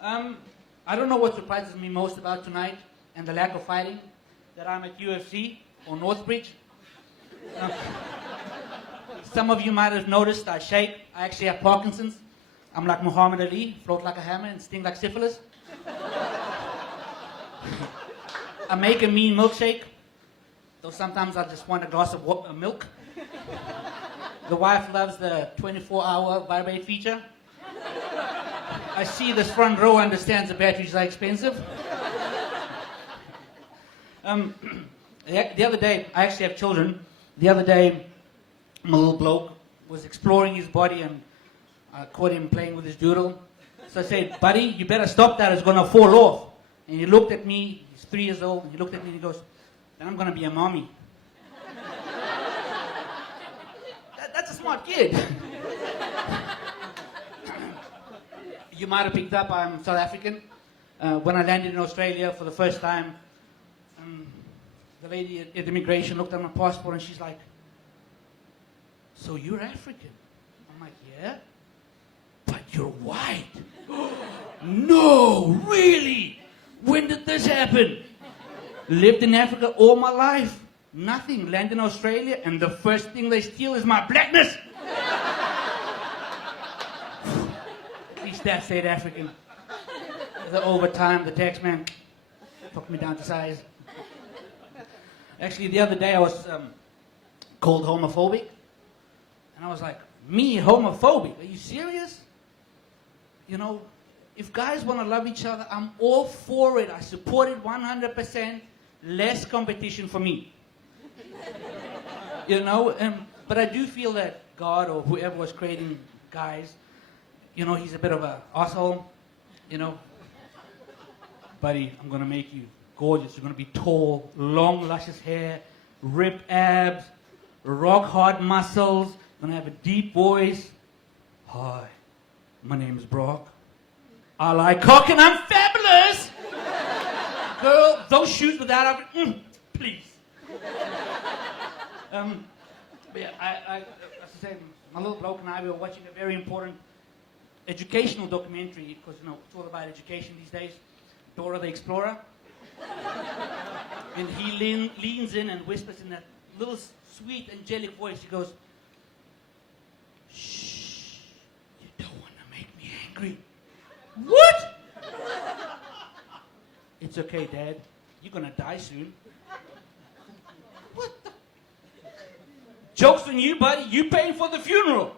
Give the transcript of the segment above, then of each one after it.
I don't know what surprises me most about tonight and the lack of fighting, that I'm at UFC or Northbridge. Some of you might have noticed I shake. I actually have Parkinson's. I'm like Muhammad Ali, float like a hammer and sting like syphilis. I make a mean milkshake, though sometimes I just want a glass of milk. The wife loves the 24-hour vibrate feature. I see this front row understands the batteries are expensive. The other day, I actually have children. The other day, my little bloke was exploring his body and I caught him playing with his doodle. So I said, buddy, you better stop that, it's going to fall off. And he looked at me, he's 3 years old, and he looked at me and he goes, then I'm going to be a mommy. That's a smart kid. You might have picked up, I'm South African. When I landed in Australia for the first time, the lady at immigration looked at my passport and she's like, so you're African? I'm like, yeah. But you're white. No, really? When did this happen? Lived in Africa all my life. Nothing. Land in Australia and the first thing they steal is my blackness. At least that stayed African. The overtime, the tax man took me down to size. Actually, the other day I was called homophobic. And I was like, me homophobic? Are you serious? You know, if guys want to love each other, I'm all for it. I support it 100%. Less competition for me. You know, but I do feel that God or whoever was creating guys, you know, he's a bit of an asshole. You know, buddy, I'm going to make you gorgeous. You're going to be tall, long, luscious hair, ripped abs, rock hard muscles. You're going to have a deep voice. Hi, my name is Brock. I like cock and I'm fabulous. Girl, those shoes without outfit, please. But yeah, as I said, my little bloke and I were watching a very important educational documentary because, you know, it's all about education these days. Dora the Explorer. And he leans in and whispers in that little sweet, angelic voice. He goes, shh, you don't want to make me angry. What? It's okay, Dad. You're going to die soon. What the? Joke's on you, buddy. You paying for the funeral.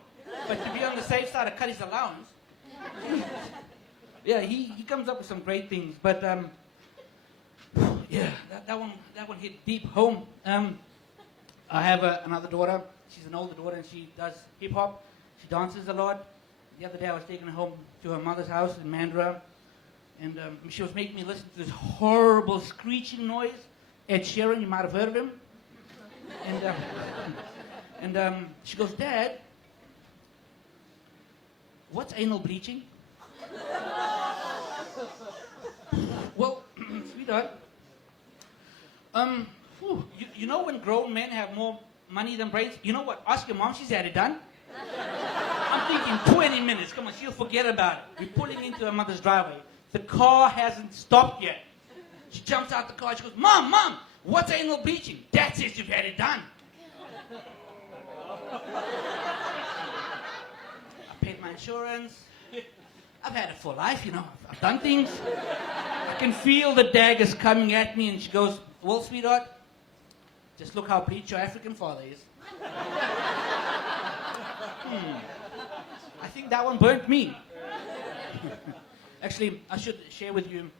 But to be on the safe side, I cut his allowance. Yeah, he comes up with some great things. But, yeah, that one hit deep home. I have another daughter. She's an older daughter, and she does hip-hop. She dances a lot. The other day, I was taking her home to her mother's house in Mandurah. And she was making me listen to this horrible screeching noise. Ed Sheeran, you might have heard of him. And she goes, Dad, what's anal bleaching? Well, sweetheart, you know when grown men have more money than brains? You know what? Ask your mom, she's had it done. I'm thinking 20 minutes. Come on, she'll forget about it. We're pulling into her mother's driveway. The car hasn't stopped yet. She jumps out the car. She goes, Mom, what's anal bleaching? Dad says you've had it done. I paid my insurance. I've had it for life, you know. I've done things. I can feel the daggers coming at me, and she goes, well, sweetheart, just look how bleach your African father is. I think that one burnt me. Actually, I should share with you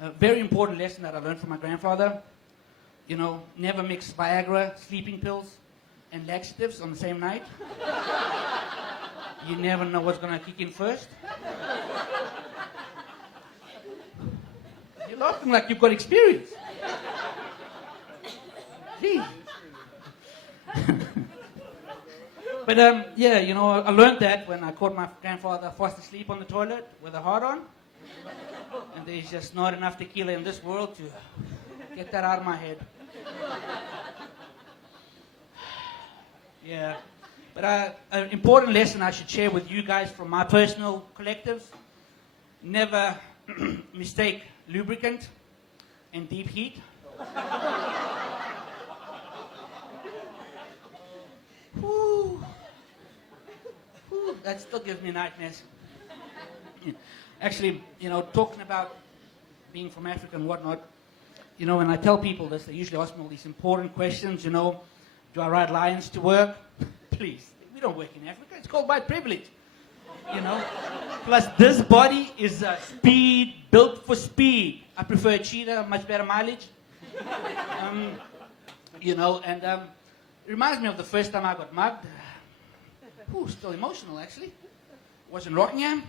a very important lesson that I learned from my grandfather. You know, never mix Viagra, sleeping pills, and laxatives on the same night. You never know what's going to kick in first. You're laughing like you've got experience. Jeez. But yeah, you know, I learned that when I caught my grandfather fast asleep on the toilet with a heart on. And there's just not enough tequila in this world to get that out of my head. Yeah. But an important lesson I should share with you guys from my personal collectives. Never mistake lubricant and deep heat. Whew. Whew, that still gives me nightmares. Actually, talking about being from Africa and whatnot, when I tell people this, they usually ask me all these important questions, do I ride lions to work? Please, we don't work in Africa. It's called white privilege, Plus, this body is built for speed. I prefer a cheetah, much better mileage. It reminds me of the first time I got mugged. Ooh, still emotional, actually. Was in Rockingham.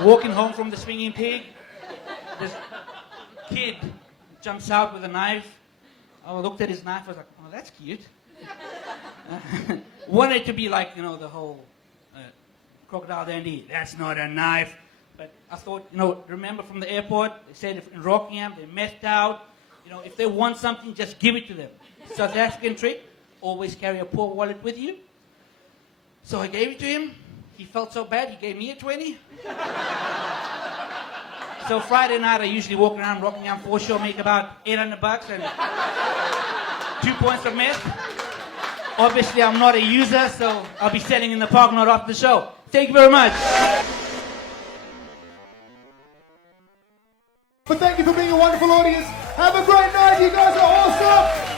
Walking home from the Swinging Pig. This kid jumps out with a knife. I looked at his knife, I was like, oh, that's cute. Wanted to be like, the whole Crocodile Dundee. That's not a knife. But I thought, remember from the airport, they said if in Rockingham, they're messed out. If they want something, just give it to them. South African trick, always carry a poor wallet with you. So I gave it to him. He felt so bad, he gave me a 20. So Friday night, I usually walk around Rockingham foreshore, make about $800 and 2 points of meth. Obviously, I'm not a user, so I'll be selling in the parking lot after the show. Thank you very much. But thank you for being a wonderful audience. Have a great night. You guys are awesome.